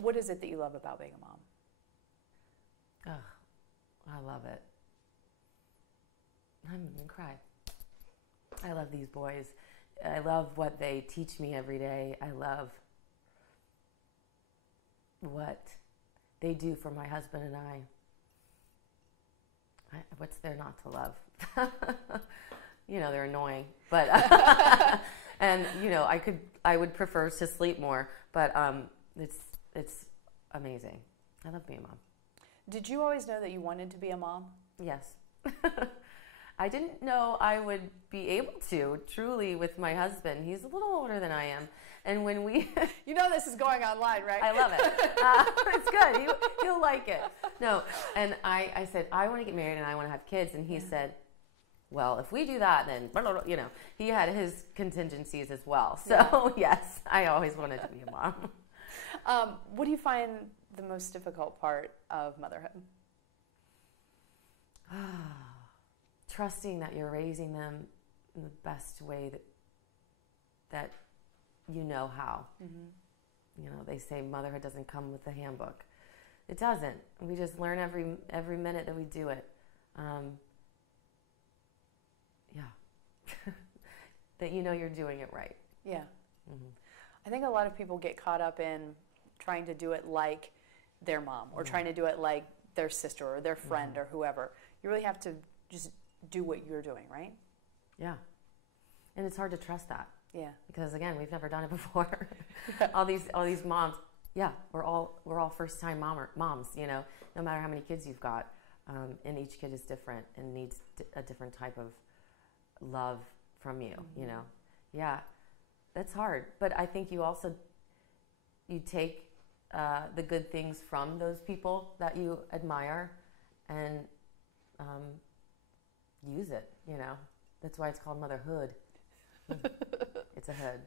What is it that you love about being a mom? Oh, I love it. I'm going to cry. I love these boys. I love what they teach me every day. I love what they do for my husband and I. What's there not to love? They're annoying, but and I would prefer to sleep more, but it's amazing. I love being a mom. Did you always know that you wanted to be a mom? Yes. I didn't know I would be able to, truly, with my husband. He's a little older than I am. And when we... You know this is going online, right? I love it. It's good. He'll like it. No, and I said, I want to get married and I want to have kids. And he said, well, if we do that, then, he had his contingencies as well. So, yes, I always wanted to be a mom. What do you find the most difficult part of motherhood? Trusting that you're raising them in the best way that you know how. Mm-hmm. They say motherhood doesn't come with a handbook. It doesn't. We just learn every minute that we do it. That you're doing it right. Yeah. Mm-hmm. I think a lot of people get caught up in trying to do it like their mom or trying to do it like their sister or their friend or whoever. You really have to just do what you're doing, right? Yeah. And it's hard to trust that. Yeah. Because again, we've never done it before. all these moms, we're all first time moms, no matter how many kids you've got. And each kid is different and needs a different type of love from you, Yeah. That's hard. But I think you take the good things from those people that you admire and use it, That's why it's called motherhood. It's a hood.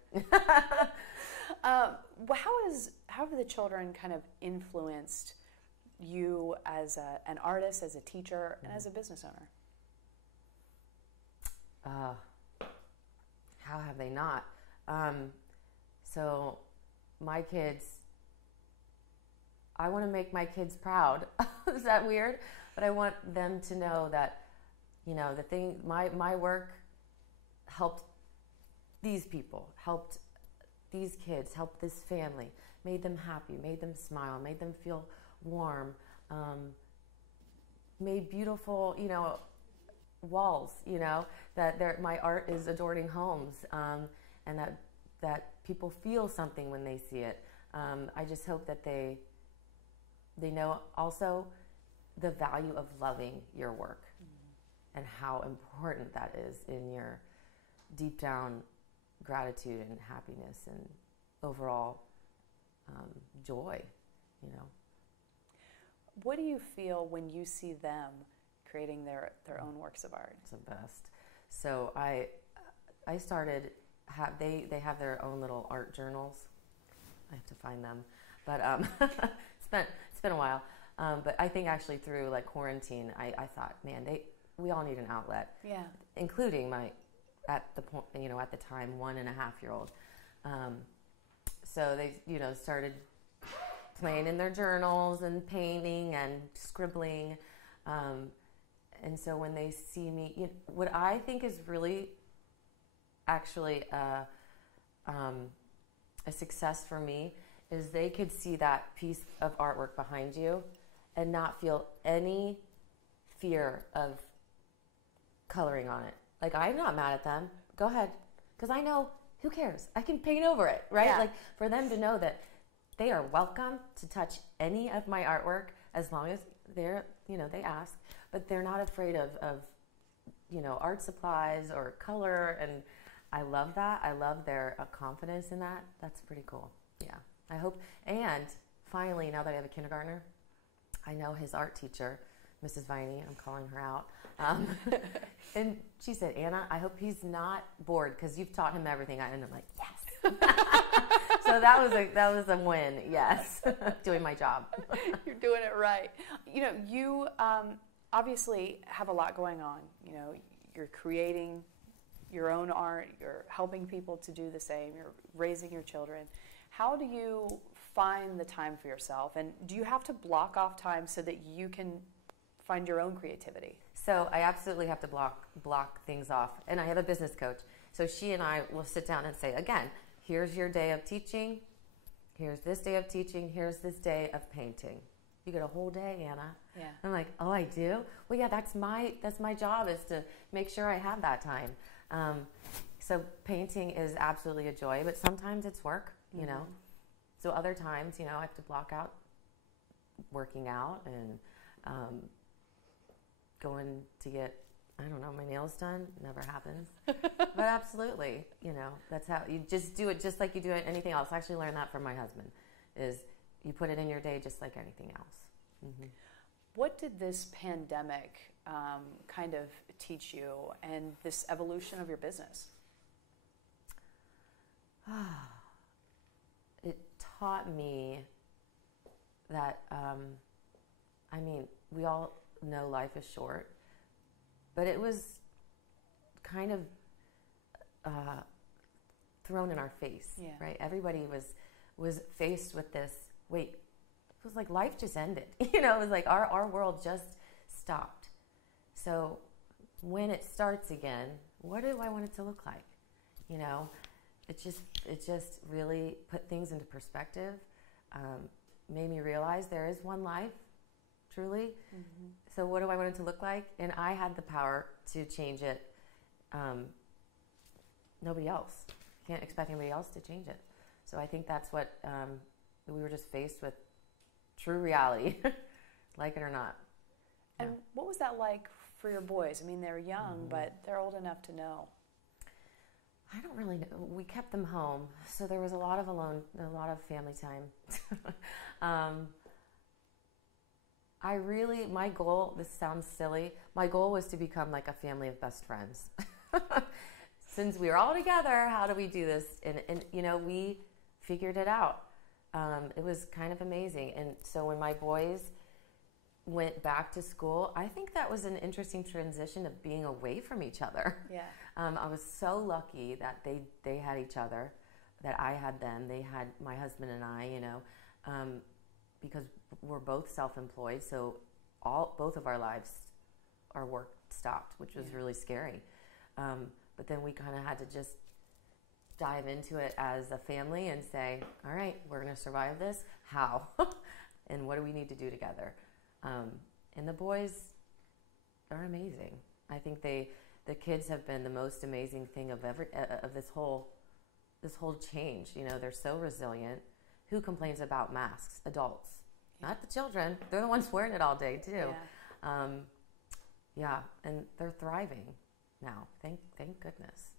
How have the children kind of influenced you as an artist, as a teacher, and as a business owner? How have they not? So my kids, I want to make my kids proud. Is that weird? But I want them to know that, my work helped these people, helped these kids, helped this family, made them happy, made them smile, made them feel warm, made beautiful, walls, that my art is adorning homes, and that people feel something when they see it. I just hope that they know also the value of loving your work and how important that is in your deep down gratitude and happiness and overall joy, What do you feel when you see them creating their own works of art? It's the best. So I started, they have their own little art journals. I have to find them. But it's been a while. But I think actually through like quarantine, I thought, man, we all need an outlet. Yeah. Including at the time 1.5-year-old. So they, started playing in their journals and painting and scribbling. And so when they see me, what I think is really actually a success for me is they could see that piece of artwork behind you and not feel any fear of coloring on it. Like, I'm not mad at them. Go ahead. Because I know, who cares? I can paint over it, right? Yeah. Like, for them to know that they are welcome to touch any of my artwork as long as they ask. But they're not afraid of art supplies or color. And I love that. I love their confidence in that. That's pretty cool. Yeah. I hope. And finally, now that I have a kindergartner, I know his art teacher, Mrs. Viney, I'm calling her out. And she said, Anna, I hope he's not bored because you've taught him everything. And I'm like, yes. So that was a win. Yes. Doing my job. You're doing it right. You obviously have a lot going on. You're creating your own art. You're helping people to do the same. You're raising your children. How do you find the time for yourself? And do you have to block off time so that you can find your own creativity? So I absolutely have to block things off. And I have a business coach. So she and I will sit down and say, again, here's your day of teaching. Here's this day of teaching. Here's this day of painting. You get a whole day, Anna. Yeah. I'm like, oh, I do? Well, yeah, that's my job, is to make sure I have that time. So painting is absolutely a joy, but sometimes it's work, you know. So other times, you know, I have to block out working out and going to get, I don't know, my nails done. Never happens. But absolutely, you know, that's how you just do it, just like you do anything else. I actually learned that from my husband, is you put it in your day just like anything else. Mm-hmm. What did this pandemic kind of teach you, and this evolution of your business? It taught me that, I mean, we all know life is short, but it was kind of thrown in our face, right? Everybody was faced with this, wait, it was like life just ended. You know, it was like our world just stopped. So when it starts again, what do I want it to look like? You know, it just really put things into perspective, made me realize there is one life, truly. Mm-hmm. So what do I want it to look like? And I had the power to change it. Nobody else. Can't expect anybody else to change it. So I think that's what we were just faced with, true reality, like it or not. And what was that like for your boys? I mean, they're young, but they're old enough to know. I don't really know. We kept them home, so there was a lot of family time. My goal, this sounds silly, my goal was to become like a family of best friends. Since we were all together, how do we do this? And you know, we figured it out. It was kind of amazing. And so when my boys went back to school, I think that was an interesting transition of being away from each other. Yeah. I was so lucky that they had each other, that I had them. They had my husband and I, you know, because we're both self-employed, so both of our lives, our work stopped, which was really scary. But then we kind of had to just dive into it as a family and say, all right, we're going to survive this. How? And what do we need to do together? And the boys are amazing. I think the kids have been the most amazing thing of this whole change. You know, they're so resilient. Who complains about masks? Adults, not the children. They're the ones wearing it all day too. And they're thriving now. Thank goodness.